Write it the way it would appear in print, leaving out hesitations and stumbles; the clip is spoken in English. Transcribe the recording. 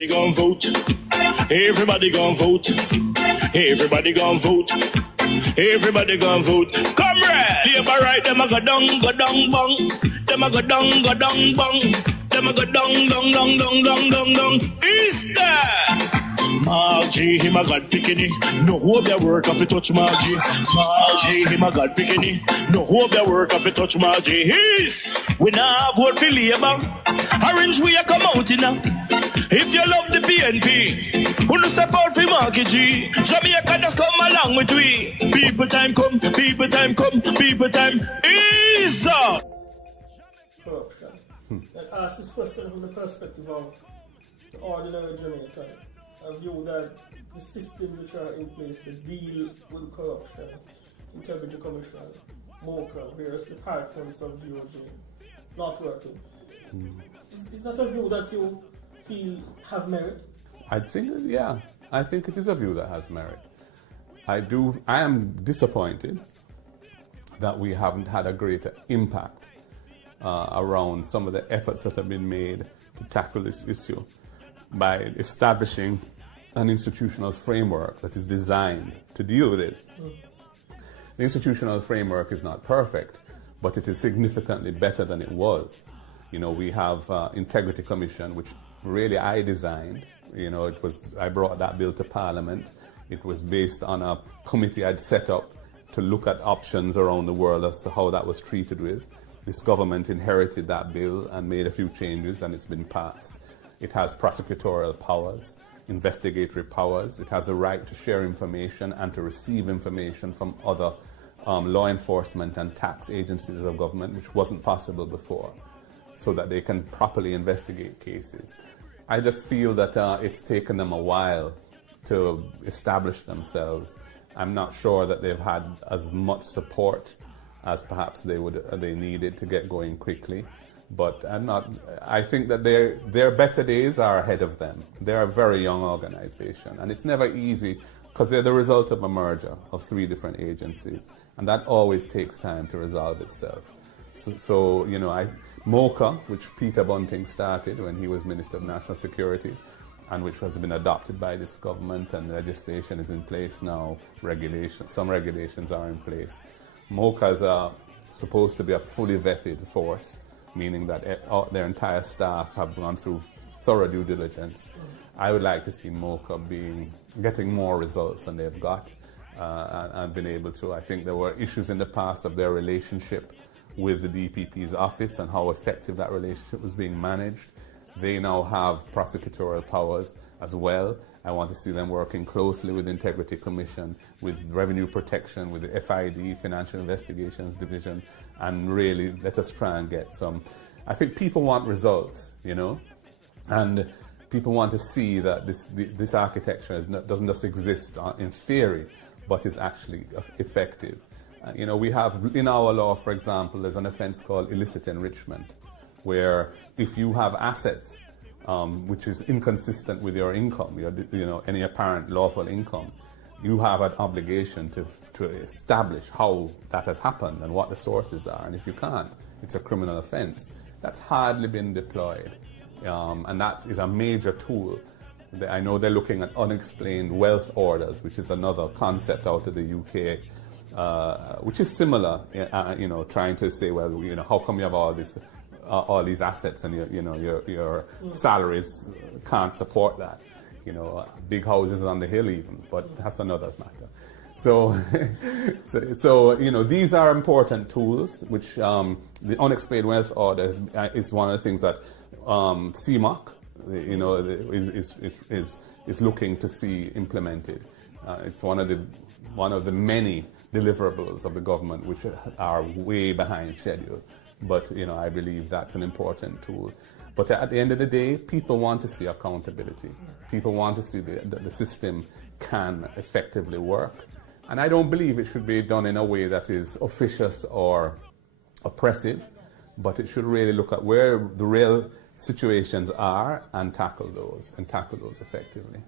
Gon' vote. Everybody gon' vote. Everybody gon' vote. Everybody gon' vote. Comrade! Labor right, them a go down, bang. Them a go down, bang. Them a go down. Is that? Margie, him a God picking. No hope their work if you touch Margie. Margie, him a God picking. No hope their work if you touch Margie. We now vote for Labour. Orange we a come out in now. If you love the PNP, who no step out for Marky G. Jamaica just come along with we. People time come, people time come, people time is up. Let's ask this question from the perspective of the ordinary Jamaican. A view that the systems which are in place to deal with corruption, Integrity Commission, MOCA, various departments of DOJ, not working. Is that a view that you feel have merit? I think it is a view that has merit. I am disappointed that we haven't had a greater impact around some of the efforts that have been made to tackle this issue by establishing an institutional framework that is designed to deal with it. The institutional framework is not perfect, but it is significantly better than it was. You know, we have Integrity Commission, which really I designed. You know, I brought that bill to Parliament. It was based on a committee I'd set up to look at options around the world as to how that was treated with. This government inherited that bill and made a few changes, and it's been passed. It has prosecutorial powers, investigatory powers. It has a right to share information and to receive information from other law enforcement and tax agencies of government, which wasn't possible before, so that they can properly investigate cases. I just feel that it's taken them a while to establish themselves. I'm not sure that they've had as much support as perhaps they needed to get going quickly. But I think that their better days are ahead of them. They're a very young organization, and it's never easy because they're the result of a merger of 3 different agencies, and that always takes time to resolve itself. So you know, MOCA, which Peter Bunting started when he was Minister of National Security, and which has been adopted by this government, and legislation is in place now, some regulations are in place. MOCA is supposed to be a fully vetted force, meaning that their entire staff have gone through thorough due diligence. I would like to see MOCA getting more results than they've got and been able to. I think there were issues in the past of their relationship with the DPP's office and how effective that relationship was being managed. They now have prosecutorial powers as well. I want to see them working closely with the Integrity Commission, with Revenue Protection, with the FID, Financial Investigations Division, and really let us try and get some. I think people want results, you know, and people want to see that this architecture doesn't just exist in theory, but is actually effective. You know, we have in our law, for example, there's an offense called illicit enrichment, where if you have assets which is inconsistent with your income, any apparent lawful income, you have an obligation to establish how that has happened and what the sources are. And if you can't, it's a criminal offense. That's hardly been deployed. And that is a major tool. I know they're looking at unexplained wealth orders, which is another concept out of the UK, which is similar, trying to say, well, how come you have all these assets and your salaries can't support that? Big houses on the hill even, but that's another matter. So, these are important tools, which the unexplained wealth order is one of the things that CMOC, is looking to see implemented. It's one of the many deliverables of the government which are way behind schedule. But I believe that's an important tool. But at the end of the day, people want to see accountability. People want to see that the system can effectively work. And I don't believe it should be done in a way that is officious or oppressive, but it should really look at where the real situations are and tackle those effectively.